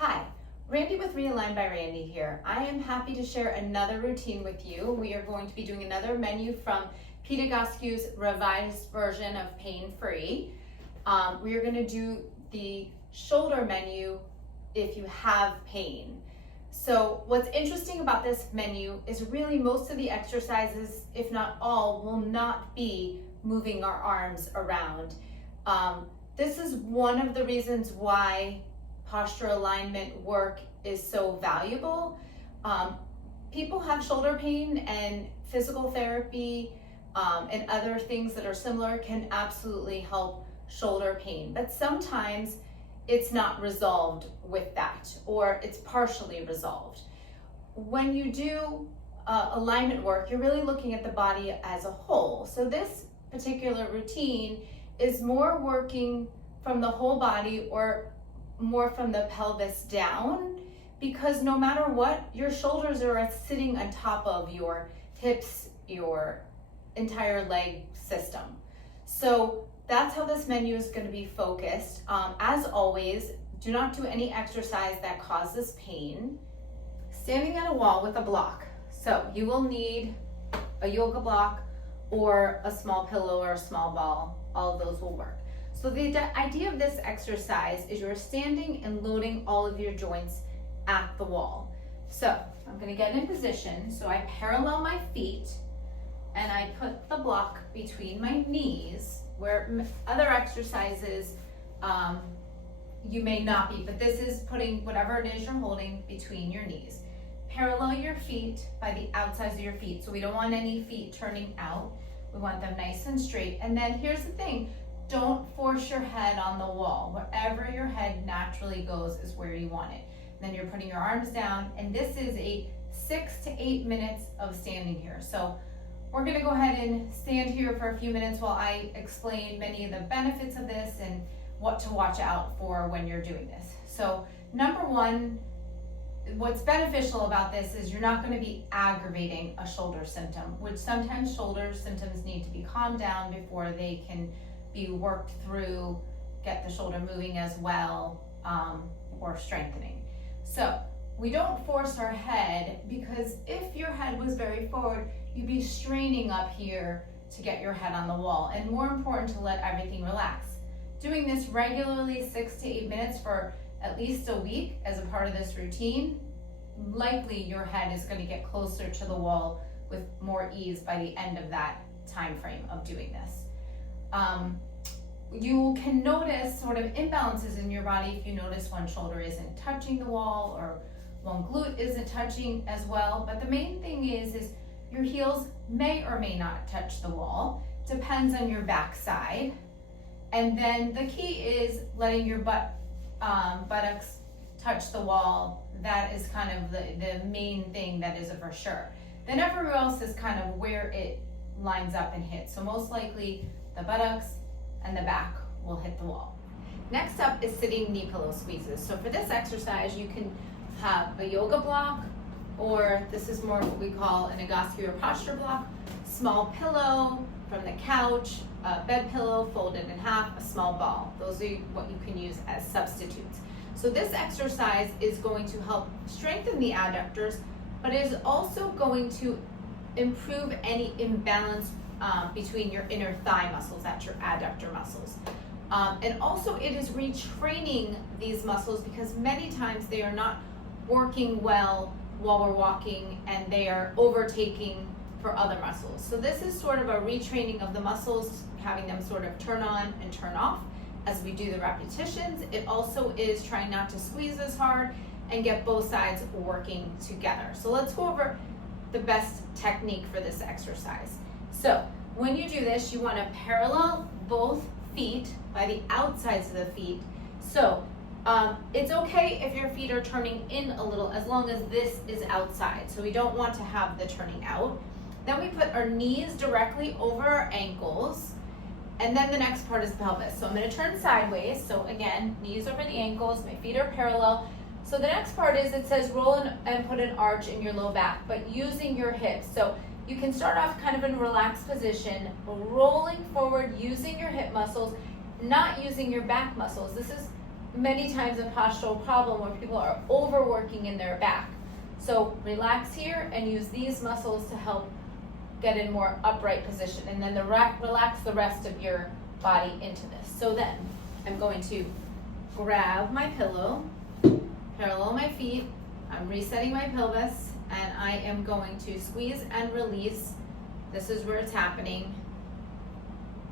Hi, Randy with Realign by Randy here. I am happy to share another routine with you. We are going to be doing another menu from Pete Egoscue's revised version of Pain Free. We are going to do the shoulder menu if you have pain. So what's interesting about this menu is really most of the exercises, if not all, will not be moving our arms around. This is one of the reasons why posture alignment work is so valuable. People have shoulder pain, and physical therapy and other things that are similar can absolutely help shoulder pain, but sometimes it's not resolved with that, or it's partially resolved. When you do alignment work, you're really looking at the body as a whole. So this particular routine is more working from the whole body, or more from the pelvis down, because no matter what, your shoulders are sitting on top of your hips, your entire leg system. So that's how this menu is going to be focused. As always, do not do any exercise that causes pain. Standing at a wall with a block. So you will need a yoga block or a small pillow or a small ball. All of those will work. So the idea of this exercise is you're standing and loading all of your joints at the wall. So I'm going to get in position. So I parallel my feet and I put the block between my knees, where other exercises you may not be, but this is putting whatever it is you're holding between your knees. Parallel your feet by the outsides of your feet. So we don't want any feet turning out. We want them nice and straight. And then here's the thing. Don't force your head on the wall. Wherever your head naturally goes is where you want it. Then you're putting your arms down, and this is a 6 to 8 minutes of standing here. So we're gonna go ahead and stand here for a few minutes while I explain many of the benefits of this and what to watch out for when you're doing this. So number one, what's beneficial about this is you're not gonna be aggravating a shoulder symptom, which sometimes shoulder symptoms need to be calmed down before they can be worked through, get the shoulder moving as well, or strengthening. So we don't force our head, because if your head was very forward, you'd be straining up here to get your head on the wall, and more important, to let everything relax. Doing this regularly 6 to 8 minutes for at least a week as a part of this routine, likely your head is going to get closer to the wall with more ease by the end of that time frame of doing this. You can notice sort of imbalances in your body if you notice one shoulder isn't touching the wall or one glute isn't touching as well. But the main thing is your heels may or may not touch the wall. Depends on your back side. And then the key is letting your buttocks touch the wall. That is kind of the main thing that is a for sure. Then everywhere else is kind of where it lines up and hits. So most likely the buttocks and the back will hit the wall. Next up is sitting knee pillow squeezes. So for this exercise, you can have a yoga block, or this is more what we call an Egoscue or posture block, small pillow from the couch, a bed pillow folded in half, a small ball. Those are what you can use as substitutes. So this exercise is going to help strengthen the adductors, but it is also going to improve any imbalance between your inner thigh muscles, that's your adductor muscles. And also it is retraining these muscles, because many times they are not working well while we're walking, and they are overtaking for other muscles. So this is sort of a retraining of the muscles, having them sort of turn on and turn off as we do the repetitions. It also is trying not to squeeze as hard and get both sides working together. So let's go over the best technique for this exercise. So when you do this, you want to parallel both feet by the outsides of the feet. So it's okay if your feet are turning in a little, as long as this is outside. So we don't want to have the turning out. Then we put our knees directly over our ankles. And then the next part is pelvis. So I'm going to turn sideways. So again, knees over the ankles, my feet are parallel. So the next part is, it says roll and put an arch in your low back, but using your hips. So you can start off kind of in a relaxed position, rolling forward, using your hip muscles, not using your back muscles. This is many times a postural problem where people are overworking in their back. So relax here and use these muscles to help get in more upright position, and then relax the rest of your body into this. So then I'm going to grab my pillow, parallel my feet, I'm resetting my pelvis, and I am going to squeeze and release. This is where it's happening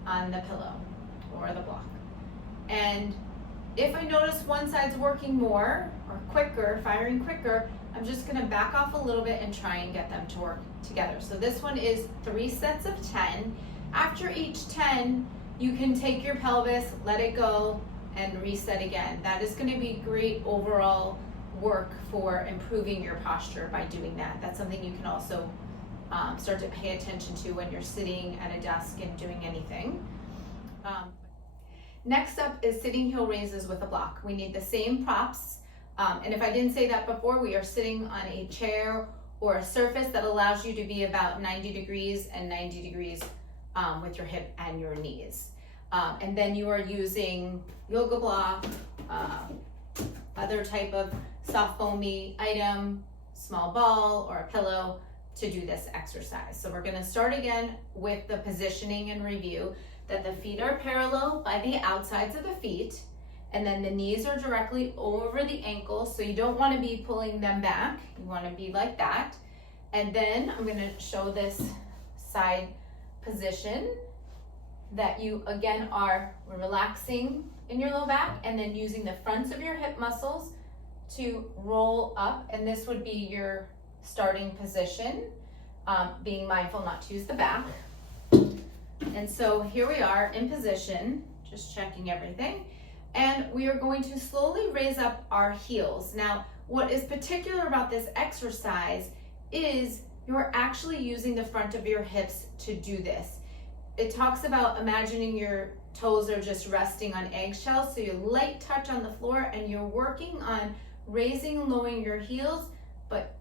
on the pillow or the block. And if I notice one side's working more or quicker, firing quicker, I'm just gonna back off a little bit and try and get them to work together. So this one is 3 sets of 10. After each 10, you can take your pelvis, let it go, and reset again. That is gonna be great overall work for improving your posture by doing that. That's something you can also start to pay attention to when you're sitting at a desk and doing anything. Next up is sitting heel raises with a block. We need the same props. And if I didn't say that before, we are sitting on a chair or a surface that allows you to be about 90 degrees and 90 degrees with your hip and your knees. And then you are using yoga block, other type of soft foamy item, small ball or a pillow to do this exercise. So we're gonna start again with the positioning and review that the feet are parallel by the outsides of the feet, and then the knees are directly over the ankles, so you don't want to be pulling them back. You want to be like that. And then I'm going to show this side position that you again are relaxing in your low back and then using the fronts of your hip muscles to roll up, and this would be your starting position, being mindful not to use the back. And so here we are in position, just checking everything. And we are going to slowly raise up our heels. Now, what is particular about this exercise is you're actually using the front of your hips to do this. It talks about imagining your toes are just resting on eggshells, so you light touch on the floor and you're working on raising and lowering your heels, but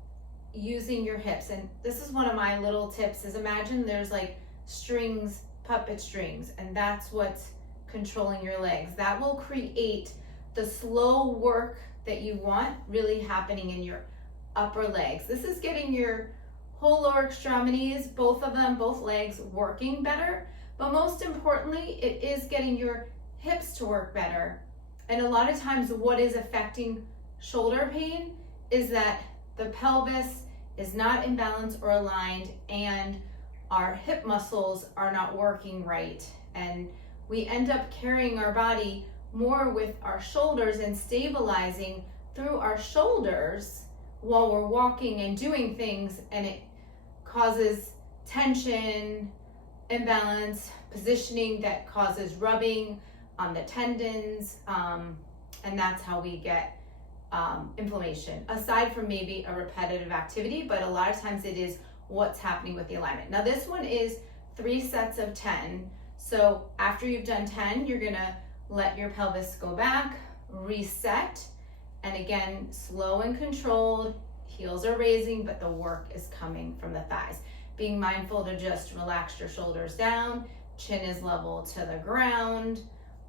using your hips. And this is one of my little tips is imagine there's like strings, puppet strings, and that's what's controlling your legs. That will create the slow work that you want really happening in your upper legs. This is getting your whole lower extremities, both of them, both legs working better, but most importantly, it is getting your hips to work better. And a lot of times what is affecting shoulder pain is that the pelvis is not in balance or aligned, and our hip muscles are not working right, and we end up carrying our body more with our shoulders and stabilizing through our shoulders while we're walking and doing things, and it causes tension, imbalance, positioning that causes rubbing on the tendons, and that's how we get inflammation, aside from maybe a repetitive activity, but a lot of times it is what's happening with the alignment. Now this one is 3 sets of 10. So after you've done 10, you're gonna let your pelvis go back, reset, and again, slow and controlled, heels are raising, but the work is coming from the thighs. Being mindful to just relax your shoulders down, chin is level to the ground.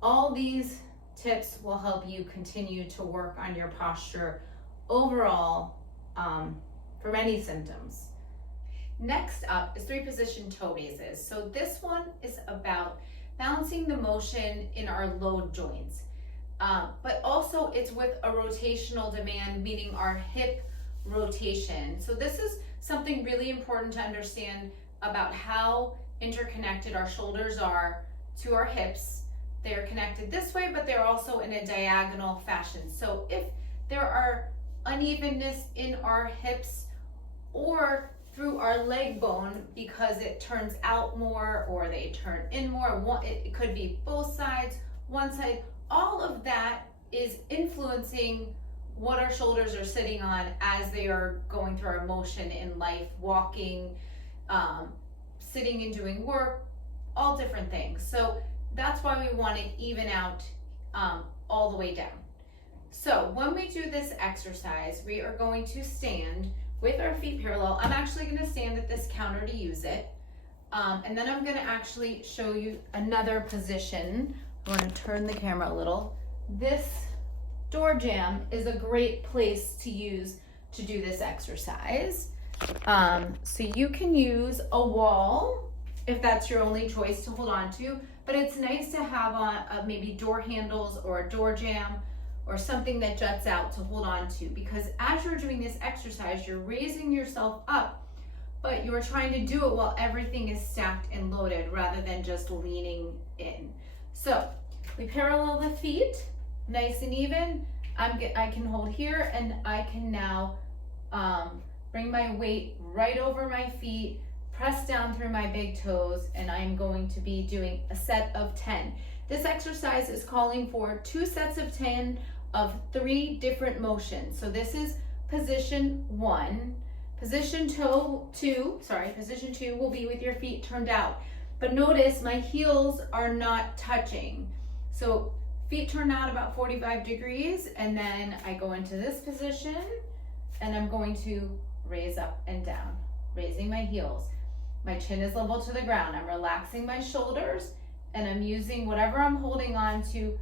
All these tips will help you continue to work on your posture overall for many symptoms. Next up is 3 position toe raises. So this one is about balancing the motion in our low joints, but also it's with a rotational demand, meaning our hip rotation. So this is something really important to understand about how interconnected our shoulders are to our hips. They're connected this way, but they're also in a diagonal fashion. So if there are unevenness in our hips or through our leg bone because it turns out more or they turn in more, it could be both sides, one side, all of that is influencing what our shoulders are sitting on as they are going through our motion in life, walking, sitting and doing work, all different things. So that's why we want to even out all the way down. So when we do this exercise, we are going to stand with our feet parallel. I'm actually going to stand at this counter to use it. And then I'm going to actually show you another position. I want to turn the camera a little. This door jamb is a great place to use to do this exercise. So you can use a wall if that's your only choice to hold on to, but it's nice to have on maybe door handles or a door jamb or something that juts out to hold on to, because as you're doing this exercise, you're raising yourself up, but you're trying to do it while everything is stacked and loaded rather than just leaning in. So we parallel the feet, nice and even. I can hold here, and I can now bring my weight right over my feet, press down through my big toes, and I'm going to be doing a set of 10. This exercise is calling for 2 sets of 10 of 3 different motions. So this is position 1. Position 2 will be with your feet turned out. But notice my heels are not touching. So feet turn out about 45 degrees, and then I go into this position, and I'm going to raise up and down, raising my heels. My chin is level to the ground. I'm relaxing my shoulders, and I'm using whatever I'm holding on to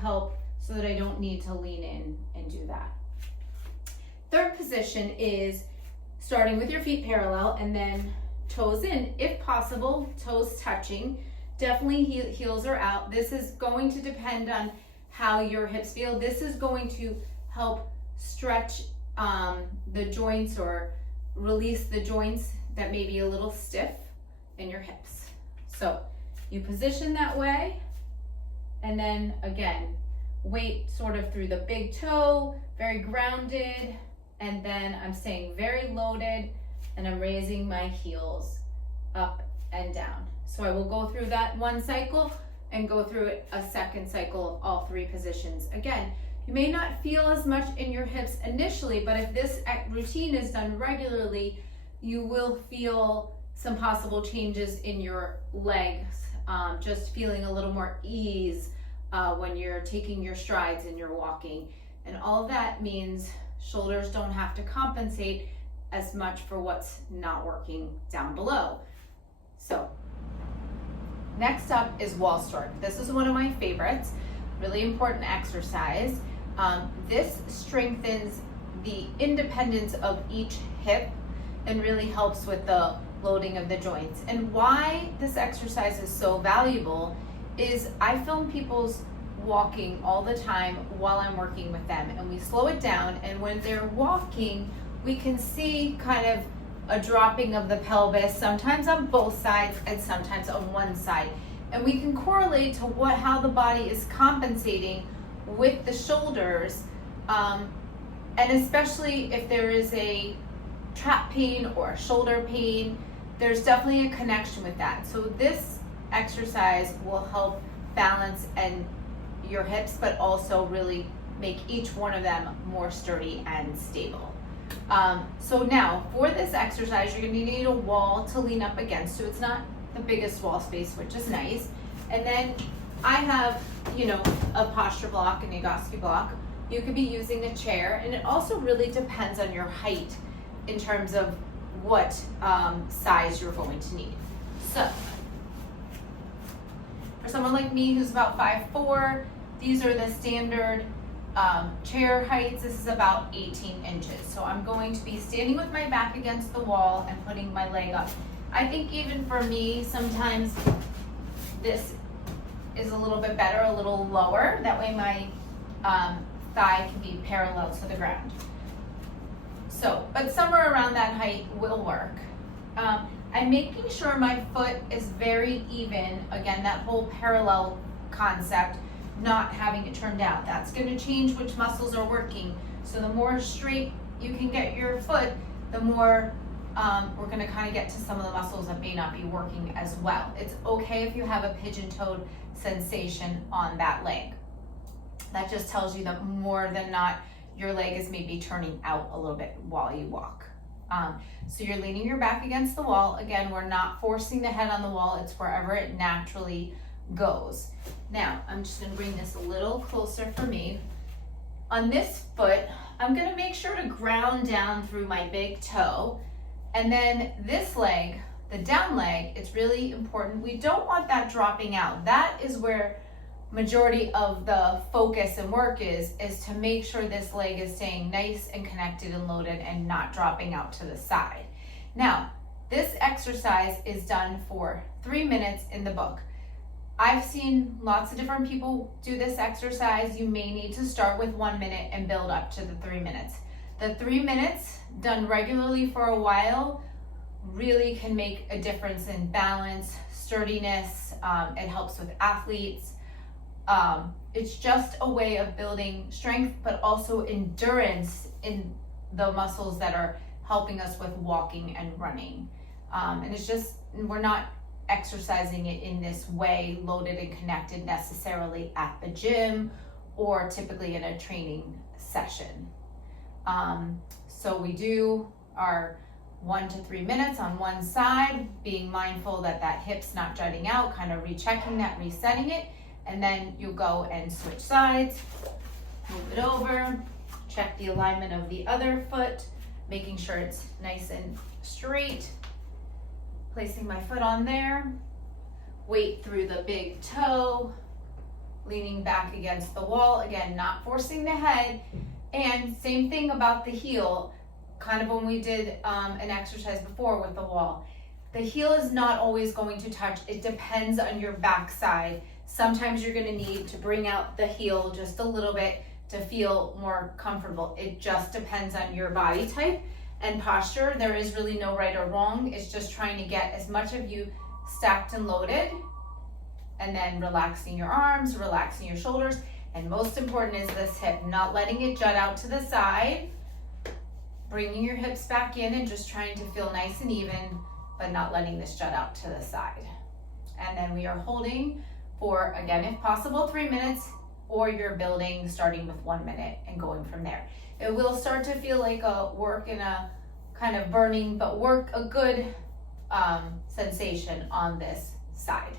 help so that I don't need to lean in and do that. Third position is starting with your feet parallel and then toes in, if possible, toes touching. Definitely heels are out. This is going to depend on how your hips feel. This is going to help stretch the joints or release the joints that may be a little stiff in your hips. So you position that way, and then again, weight sort of through the big toe, very grounded, and then I'm staying very loaded, and I'm raising my heels up and down. So I will go through that one cycle and go through it a second cycle of all 3 positions. Again, you may not feel as much in your hips initially, but if this routine is done regularly, you will feel some possible changes in your legs, just feeling a little more ease when you're taking your strides and you're walking. And all of that means shoulders don't have to compensate as much for what's not working down below. So next up is wall stork. This is one of my favorites, really important exercise. This strengthens the independence of each hip and really helps with the loading of the joints. And why this exercise is so valuable is I film people's walking all the time while I'm working with them, and we slow it down, and when they're walking, we can see kind of a dropping of the pelvis, sometimes on both sides and sometimes on one side. And we can correlate to how the body is compensating with the shoulders, and especially if there is a trap pain or shoulder pain, there's definitely a connection with that. So this exercise will help balance and your hips, but also really make each one of them more sturdy and stable. So now for this exercise, you're going to need a wall to lean up against. So it's not the biggest wall space, which is nice. And then I have, a posture block, an Egoscue block. You could be using a chair, and it also really depends on your height in terms of what size you're going to need. So for someone like me who's about 5'4", these are the standard chair heights. This is about 18 inches. So I'm going to be standing with my back against the wall and putting my leg up. I think even for me, sometimes this is a little bit better, a little lower. That way my thigh can be parallel to the ground. So, but somewhere around that height will work. I'm making sure my foot is very even. Again, that whole parallel concept, not having it turned out. That's going to change which muscles are working. So the more straight you can get your foot, the more we're going to kind of get to some of the muscles that may not be working as well. It's okay if you have a pigeon-toed sensation on that leg. That just tells you that more than not, your leg is maybe turning out a little bit while you walk. So you're leaning your back against the wall. Again, we're not forcing the head on the wall. It's wherever it naturally goes. Now, I'm just going to bring this a little closer for me. On this foot, I'm going to make sure to ground down through my big toe. And then this leg, the down leg, it's really important. We don't want that dropping out. That is where majority of the focus and work is to make sure this leg is staying nice and connected and loaded and not dropping out to the side. Now, this exercise is done for 3 minutes in the book. I've seen lots of different people do this exercise. You may need to start with 1 minute and build up to the 3 minutes. The 3 minutes done regularly for a while really can make a difference in balance, sturdiness. It helps with athletes. It's just a way of building strength, but also endurance in the muscles that are helping us with walking and running. And it's just, we're not exercising it in this way, loaded and connected necessarily at the gym or typically in a training session. So we do our 1 to 3 minutes on one side, being mindful that that hip's not jutting out, kind of rechecking that, resetting it, and then you go and switch sides, move it over, check the alignment of the other foot, making sure it's nice and straight, placing my foot on there, weight through the big toe, leaning back against the wall, again, not forcing the head, and same thing about the heel, kind of when we did an exercise before with the wall. The heel is not always going to touch. It depends on your backside. Sometimes you're gonna need to bring out the heel just a little bit to feel more comfortable. It just depends on your body type and posture. There is really no right or wrong. It's just trying to get as much of you stacked and loaded, and then relaxing your arms, relaxing your shoulders, and most important is this hip, not letting it jut out to the side, bringing your hips back in and just trying to feel nice and even, but not letting this jut out to the side. And then we are holding for, again, if possible, 3 minutes, or you're building starting with 1 minute and going from there. It will start to feel like a work and a kind of burning, but a good sensation on this side.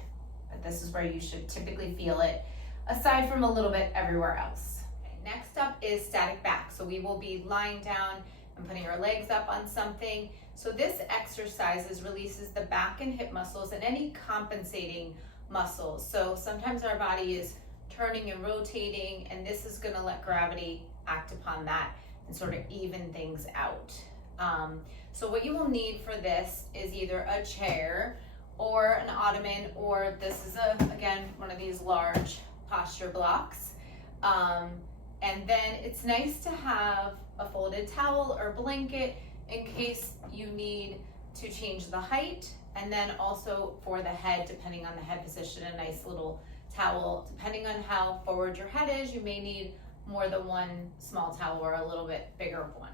But this is where you should typically feel it, aside from a little bit everywhere else. Okay, next up is static back. So we will be lying down and putting our legs up on something. So this exercise releases the back and hip muscles and any compensating muscles. So sometimes our body is turning and rotating, and this is going to let gravity act upon that and sort of even things out. So what you will need for this is either a chair or an ottoman, or this is again one of these large posture blocks. And then it's nice to have a folded towel or blanket in case you need to change the height, and then also for the head, depending on the head position, a nice little towel. Depending on how forward your head is, you may need more than one small towel or a little bit bigger one.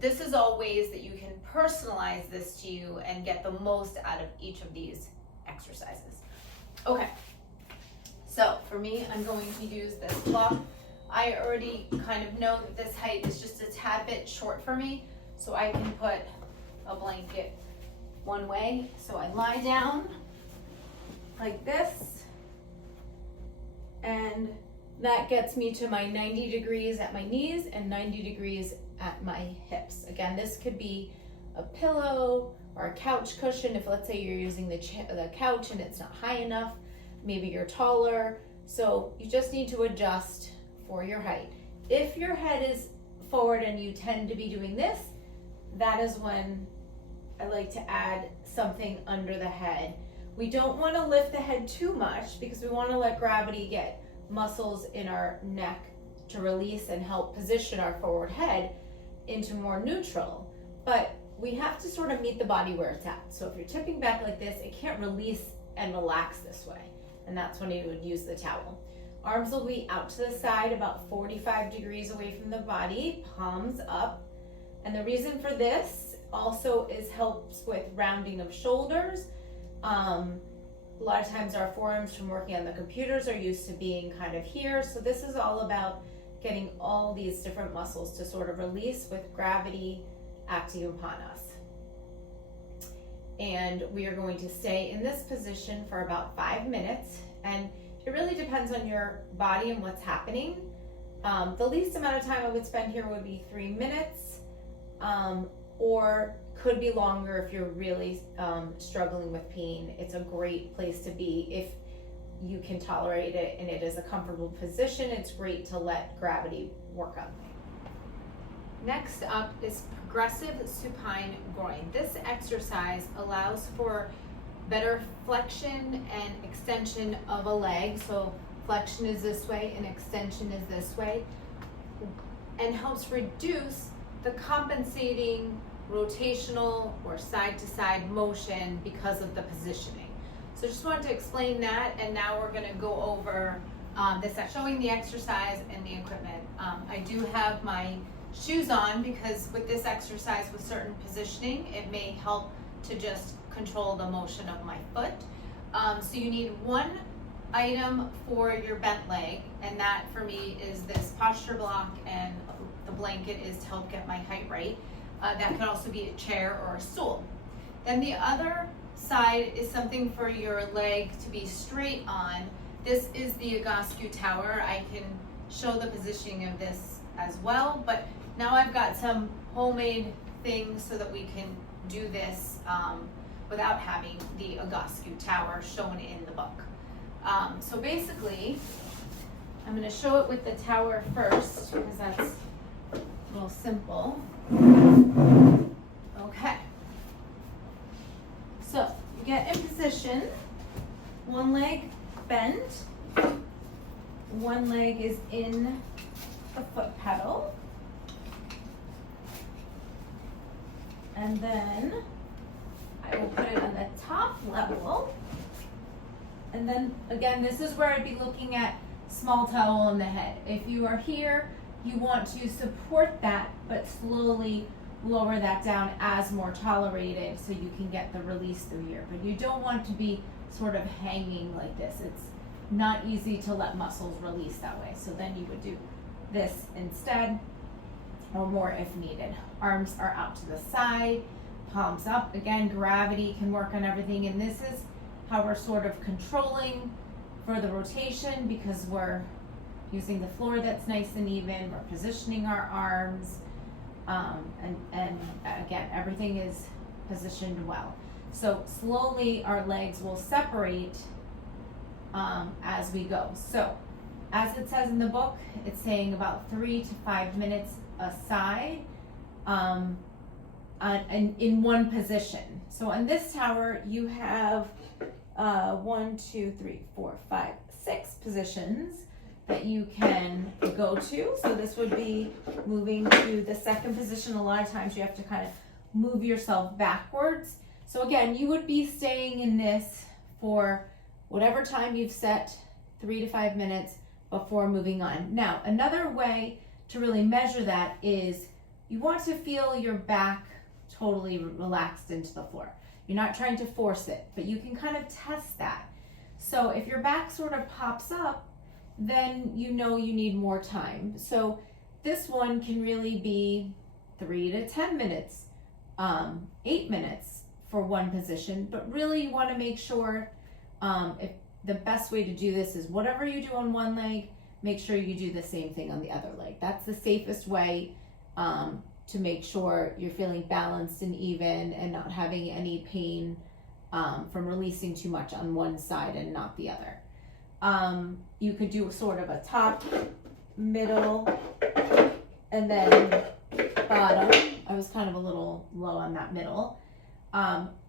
This is all ways that you can personalize this to you and get the most out of each of these exercises. Okay, so for me, I'm going to use this block. I already kind of know that this height is just a tad bit short for me, so I can put a blanket one way. So I lie down like this, and that gets me to my 90 degrees at my knees and 90 degrees at my hips. Again, this could be a pillow or a couch cushion. If let's say you're using the couch and it's not high enough, maybe you're taller. So you just need to adjust for your height. If your head is forward and you tend to be doing this, that is when I like to add something under the head. We don't want to lift the head too much because we want to let gravity get muscles in our neck to release and help position our forward head into more neutral. But we have to sort of meet the body where it's at. So if you're tipping back like this, it can't release and relax this way. And that's when you would use the towel. Arms will be out to the side, about 45 degrees away from the body, palms up. And the reason for this also helps with rounding of shoulders. A lot of times our forearms from working on the computers are used to being kind of here. So this is all about getting all these different muscles to sort of release with gravity acting upon us. And we are going to stay in this position for about 5 minutes. And it really depends on your body and what's happening. The least amount of time I would spend here would be 3 minutes, or could be longer if you're really struggling with pain. It's a great place to be if you can tolerate it and it is a comfortable position, it's great to let gravity work on it. Next up is progressive supine groin. This exercise allows for better flexion and extension of a leg. So flexion is this way and extension is this way, and helps reduce the compensating rotational or side-to-side motion because of the positioning. So just wanted to explain that, and now we're going to go over this, showing the exercise and the equipment. I do have my shoes on because with this exercise with certain positioning, it may help to just control the motion of my foot. So you need one item for your bent leg, and that for me is this posture block, and the blanket is to help get my height right. That could also be a chair or a stool. Then the other side is something for your leg to be straight on. This is the Egoscue tower. I can show the positioning of this as well, but now I've got some homemade things so that we can do this without having the Egoscue tower shown in the book. So basically, I'm going to show it with the tower first because that's a little simple. Okay. So you get in position, one leg bent, one leg is in the foot pedal, and then I will put it on the top level. And then again, this is where I'd be looking at small toe on the head. If you are here, you want to support that, but slowly lower that down as more tolerated so you can get the release through here. But you don't want to be sort of hanging like this. It's not easy to let muscles release that way. So then you would do this instead, or more if needed. Arms are out to the side, palms up. Again, gravity can work on everything, and this is how we're sort of controlling for the rotation because we're using the floor that's nice and even, we're positioning our arms, and again, everything is positioned well. So slowly our legs will separate as we go. So as it says in the book, it's saying about 3 to 5 minutes aside in one position. So on this tower, you have 1, 2, 3, 4, 5, 6 positions that you can go to. So this would be moving to the second position. A lot of times you have to kind of move yourself backwards. So again, you would be staying in this for whatever time you've set, 3 to 5 minutes before moving on. Now, another way to really measure that is you want to feel your back totally relaxed into the floor. You're not trying to force it, but you can kind of test that. So if your back sort of pops up, then you know you need more time. So this one can really be 3 to 10 minutes, 8 minutes for one position, but really you want to make sure if the best way to do this is whatever you do on one leg, make sure you do the same thing on the other leg. That's the safest way to make sure you're feeling balanced and even and not having any pain from releasing too much on one side and not the other. You could do sort of a top, middle, and then bottom. I was kind of a little low on that middle.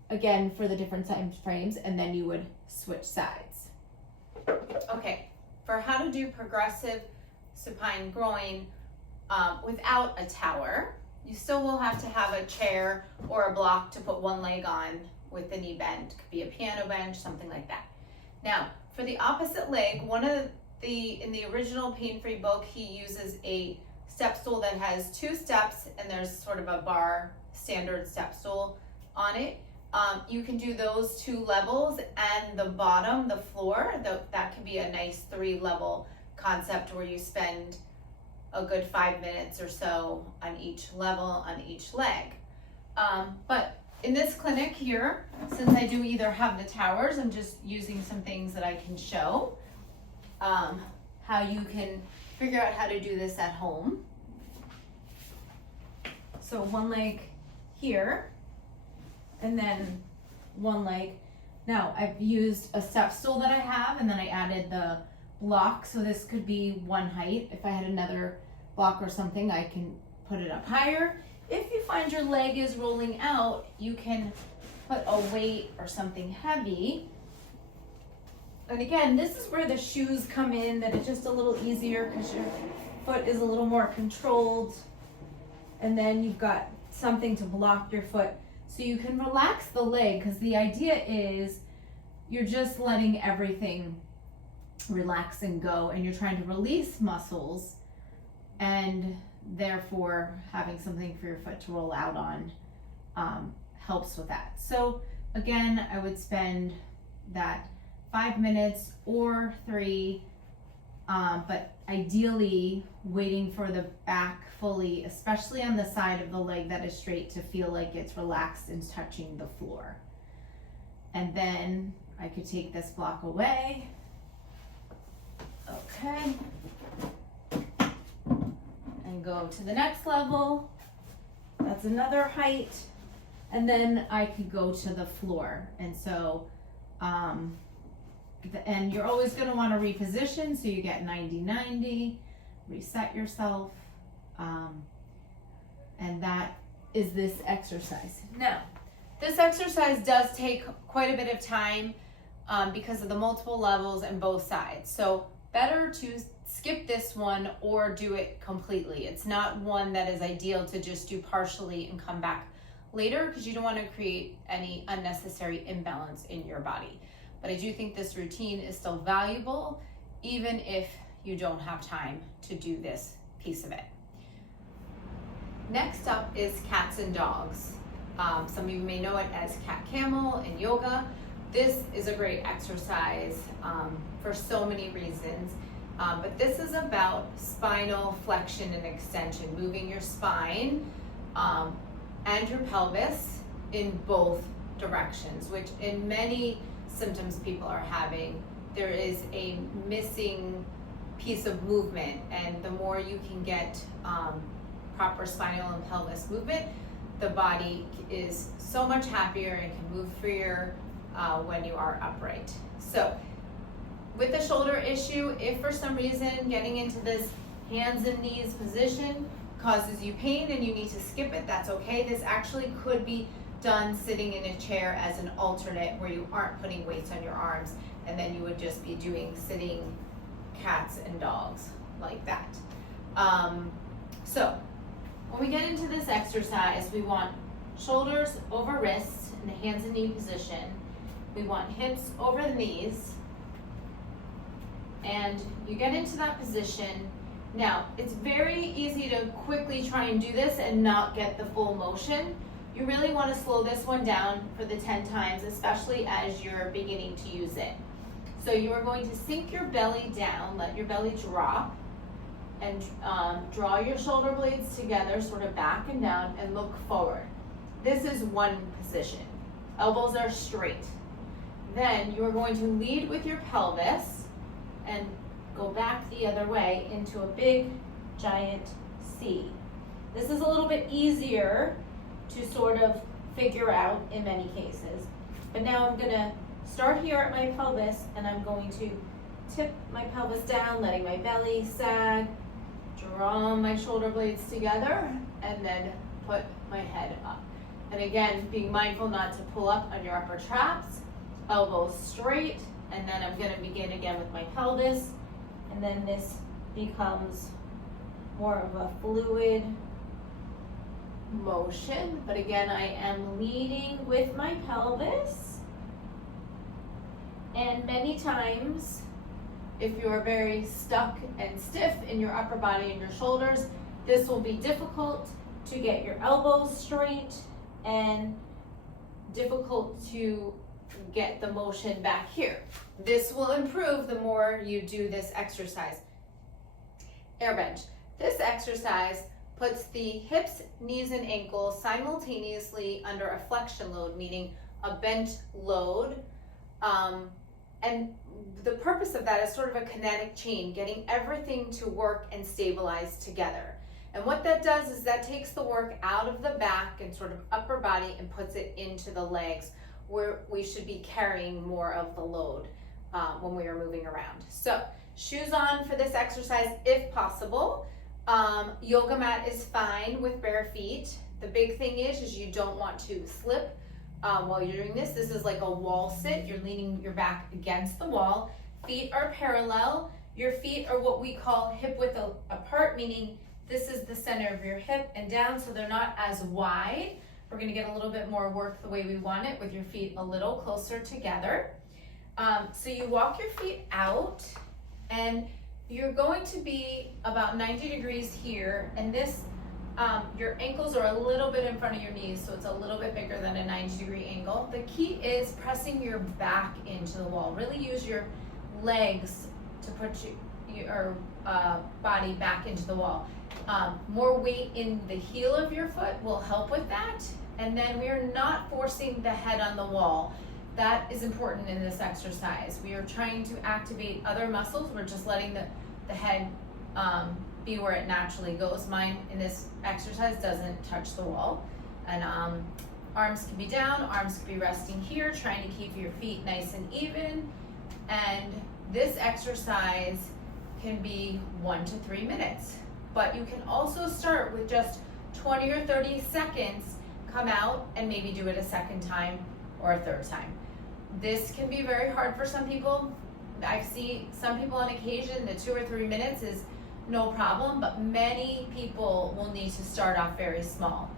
Again, for the different time frames, and then you would switch sides. Okay, for how to do progressive supine groin without a tower, you still will have to have a chair or a block to put one leg on with the knee bend. Could be a piano bench, something like that. Now, for the opposite leg, in the original pain-free book, he uses a step stool that has 2 steps, and there's sort of a bar standard step stool on it. You can do those 2 levels, and the bottom, the floor, that could be a nice 3-level concept where you spend a good 5 minutes or so on each level on each leg. But in this clinic here, since I do either have the towers, I'm just using some things that I can show how you can figure out how to do this at home. So one leg here, and then one leg. Now, I've used a step stool that I have, and then I added the block, so this could be one height. If I had another block or something, I can put it up higher. If you find your leg is rolling out, you can put a weight or something heavy. And again, this is where the shoes come in, that it's just a little easier because your foot is a little more controlled. And then you've got something to block your foot. So you can relax the leg, because the idea is you're just letting everything relax and go, and you're trying to release muscles, and therefore having something for your foot to roll out on helps with that. So again, I would spend that 5 minutes or 3, but ideally waiting for the back fully, especially on the side of the leg that is straight, to feel like it's relaxed and touching the floor. And then I could take this block away. Okay. And go to the next level. That's another height. And then I could go to the floor. And so, and you're always going to want to reposition, so you get 90-90, reset yourself, and that is this exercise. Now, this exercise does take quite a bit of time because of the multiple levels and both sides. So better to skip this one or do it completely. It's not one that is ideal to just do partially and come back later, because you don't want to create any unnecessary imbalance in your body. But I do think this routine is still valuable, even if you don't have time to do this piece of it. Next up is cats and dogs. Some of you may know it as cat camel in yoga. This is a great exercise for so many reasons, but this is about spinal flexion and extension, moving your spine and your pelvis in both directions, which in many symptoms people are having, there is a missing piece of movement, and the more you can get proper spinal and pelvis movement, the body is so much happier and can move freer when you are upright. So with the shoulder issue, if for some reason getting into this hands and knees position causes you pain and you need to skip it, that's okay. This actually could be done sitting in a chair as an alternate, where you aren't putting weights on your arms, and then you would just be doing sitting cats and dogs like that. So when we get into this exercise, we want shoulders over wrists in the hands and knee position. We want hips over the knees, and you get into that position. Now, it's very easy to quickly try and do this and not get the full motion. You really want to slow this one down for the 10 times, especially as you're beginning to use it. So you are going to sink your belly down, let your belly drop, and draw your shoulder blades together, sort of back and down, and look forward. This is one position. Elbows are straight. Then you are going to lead with your pelvis and go back the other way into a big, giant C. This is a little bit easier to sort of figure out in many cases. But now I'm gonna start here at my pelvis, and I'm going to tip my pelvis down, letting my belly sag, draw my shoulder blades together, and then put my head up. And again, being mindful not to pull up on your upper traps, elbows straight, and then I'm gonna begin again with my pelvis, and then this becomes more of a fluid motion. But again, I am leading with my pelvis, and many times, if you're very stuck and stiff in your upper body and your shoulders, this will be difficult to get your elbows straight and difficult to get the motion back here. This will improve the more you do this exercise. Airbench. This exercise puts the hips, knees, and ankles simultaneously under a flexion load, meaning a bent load. And the purpose of that is sort of a kinetic chain, getting everything to work and stabilize together. And what that does is that takes the work out of the back and sort of upper body and puts it into the legs, we should be carrying more of the load when we are moving around. So shoes on for this exercise if possible. Yoga mat is fine with bare feet. The big thing is you don't want to slip while you're doing this. This is like a wall sit. You're leaning your back against the wall. Feet are parallel. Your feet are what we call hip width apart, meaning this is the center of your hip and down, so they're not as wide. We're gonna get a little bit more work the way we want it with your feet a little closer together. So you walk your feet out and you're going to be about 90 degrees here, and this, your ankles are a little bit in front of your knees, so it's a little bit bigger than a 90-degree angle. The key is pressing your back into the wall. Really use your legs to put your body back into the wall. More weight in the heel of your foot will help with that. And then we are not forcing the head on the wall. That is important in this exercise. We are trying to activate other muscles. We're just letting the head be where it naturally goes. Mine in this exercise doesn't touch the wall. And arms can be down, arms can be resting here, trying to keep your feet nice and even. And this exercise can be 1 to 3 minutes, but you can also start with just 20 or 30 seconds, come out and maybe do it a second time or a third time. This can be very hard for some people. I see some people on occasion, the 2 or 3 minutes is no problem, but many people will need to start off very small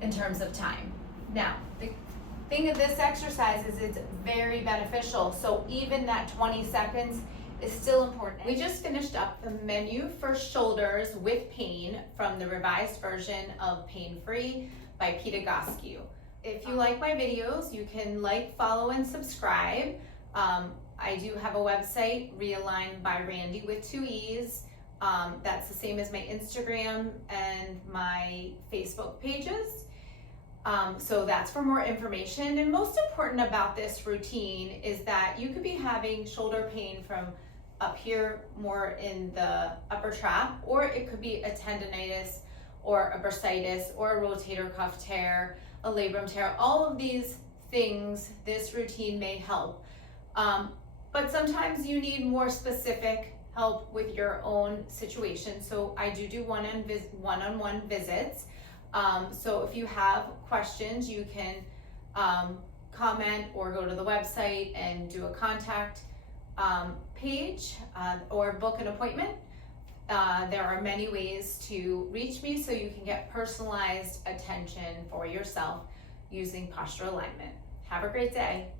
in terms of time. Now, the thing of this exercise is it's very beneficial, so even that 20 seconds is still important. We just finished up the menu for shoulders with pain from the revised version of Pain Free by Pete Egoscue. If you like my videos, you can like, follow, and subscribe. I do have a website, Realigned by Randy with 2 E's. That's the same as my Instagram and my Facebook pages. So that's for more information. And most important about this routine is that you could be having shoulder pain from up here more in the upper trap, or it could be a tendonitis or a bursitis or a rotator cuff tear, a labrum tear. All of these things, this routine may help. But sometimes you need more specific help with your own situation. So I do one-on-one visits. So if you have questions, you can comment or go to the website and do a contact page or book an appointment. There are many ways to reach me so you can get personalized attention for yourself using postural alignment. Have a great day.